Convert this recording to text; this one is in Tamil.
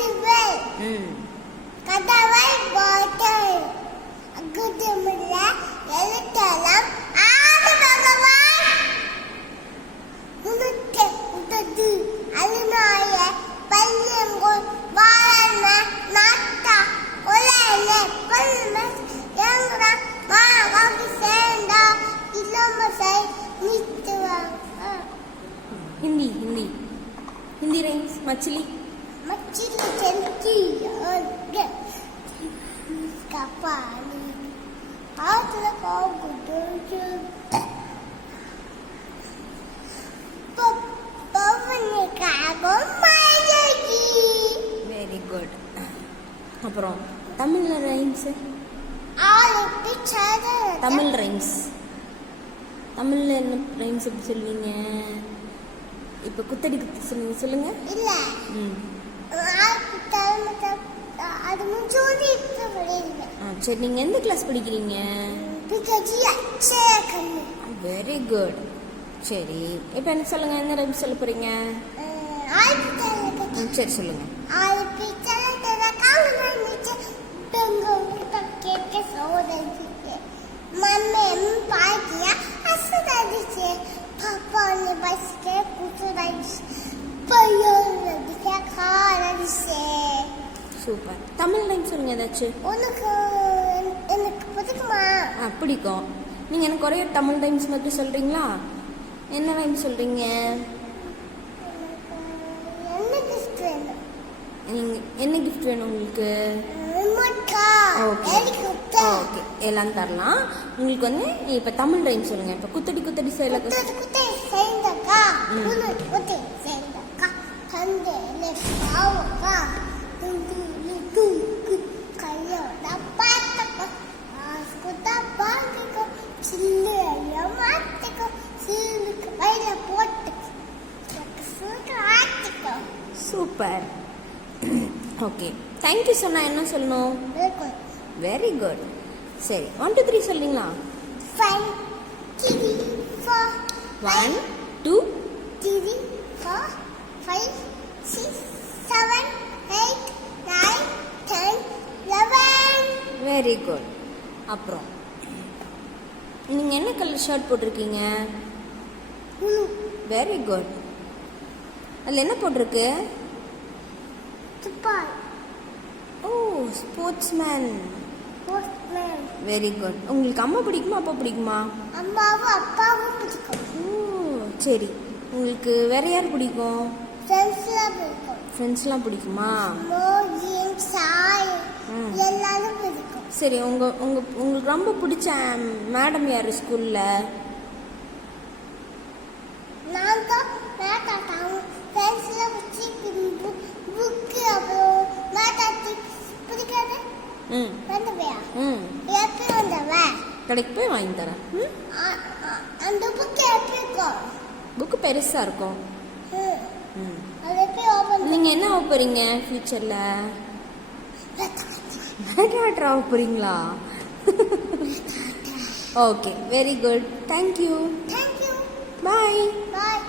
ம் கதவை போட்டல் அகுதமுள்ள எழுத்தலாம் ஆதி பகவான் உனக்கு உதது அலுநாய பல்லியங்கோல் வாழன நாட்டா ஒலைன பல்ம யங்கரா மாகாவி சேண்டா இளமசை நித்துவாங்க हिंदी हिंदी हिंदी राइम्स मछली मछली चलती और का पानी हाथ लगाओ गुड्डू पवन का गो मारेगी वेरी गुड அப்புறம் தமிழ்ல ரைம்ஸ் ஆளு பிச்சாத தமிழ் ரைம்ஸ் தமிழ்ல என்ன ரைம்ஸ் எப்படி சொல்வீங்க இப்போ குத்தடி குத்தி சொல்லுங்க இல்ல ம் ஆளு தரமத்த அது முஞ்சோடி இப்ப வரீங்க சரி நீங்கள் எந்த கிளாஸ் படிக்கிறீங்க பிகஜி அச்சே கண்ணு வெரி குட் சரி இப்போ என்ன சொல்லுங்கள் என்ன ரைம்ஸ் சொல்ல போகிறீங்க ஆளு தரமத்த சரி சொல்லுங்கள் ஆளு பிச்சாத காலமா நிச்ச பெங்கோல் பக்கெட் சோதரிச்சு மம்மி பாட்டியா அசதரிச்சு பாப்பா ने बस के कुछ पयो दिखा खा रही से சூப்பர் தமிழ் ரைம் சொல்லுங்க ஏதாச்சும் உனக்கு எனக்கு பிடிக்குமா பிடிக்கும் நீங்கள் எனக்கு ஒரே ஒரு தமிழ் ரைம்ஸ் மட்டும் சொல்கிறீங்களா என்ன ரைம் சொல்கிறீங்க என்ன கிஃப்ட் வேணும் நீங்கள் என்ன கிஃப்ட் வேணும் உங்களுக்கு மக்கா ஓகே ஹெலிகாப்டர் ஓகே எல்லாம் தரலாம் உங்களுக்கு வந்து இப்போ தமிழ் ரைம் சொல்லுங்கள் இப்போ குத்தடி குத்தடி சேல குத்தே சேந்தக்கா குத்தே சேந்தக்கா தந்தே பாவக்கா து கையோட பாத்தக்கா ஆஸ்குதா பாக்கக்கா சில்லைய மாத்தக்கா சீலுக்கு வைல போட்டுக்கா சுக்கு ஆத்திக்கா சூப்பர் ஓகே தேங்க்யூ சொன்னா என்ன சொல்லணும் வெரி குட் சரி 1 2 3 சொல்றீங்களா 5 3 4 1 2 3 4 5 6 7 8 9 10 11 வெரி குட் அப்புறம் நீங்கள் என்ன கலர் ஷர்ட் போட்டிருக்கீங்க blue வெரி குட் அதில் என்ன போட்டிருக்கு துப்பாய் ஓ ஸ்போர்ட்ஸ்மேன் postman வெரி குட் உங்களுக்கு அம்மா பிடிக்குமா அப்பா பிடிக்குமா அம்மாவும் அப்பாவும் பிடிக்கும் ஓ சரி உங்களுக்கு வேற யார் பிடிக்கும் ஃப்ரெண்ட்ஸ்லாம் பிடிக்கும் ஃப்ரெண்ட்ஸ்லாம் பிடிக்குமா மோகின் சாய் ம். எல்லாரும் பிடிக்கும் சரி உங்களுக்கு ரொம்ப பிடிச்ச மேடம் யார் ஸ்கூலில் நான் தான் மேட்டாட்டாவும் ஃப்ரெண்ட்ஸ்லாம் வச்சு புக்கு அப்புறம் மேட்டாட்டி பிடிக்காது ம் வந்துவியா ம் எப்படி வந்தவ கடைக்கு போய் வாங்கி தரேன் ம் அந்த புக்கு எப்படி இருக்கும் புக்கு பெருசாக இருக்கும் ம் அது எப்படி ஓப்பன் நீங்கள் என்ன ஆக போகிறீங்க ஃப்யூச்சரில் பேட்டர் ஆக போகிறீங்களா okay very good thank you thank you bye பாய்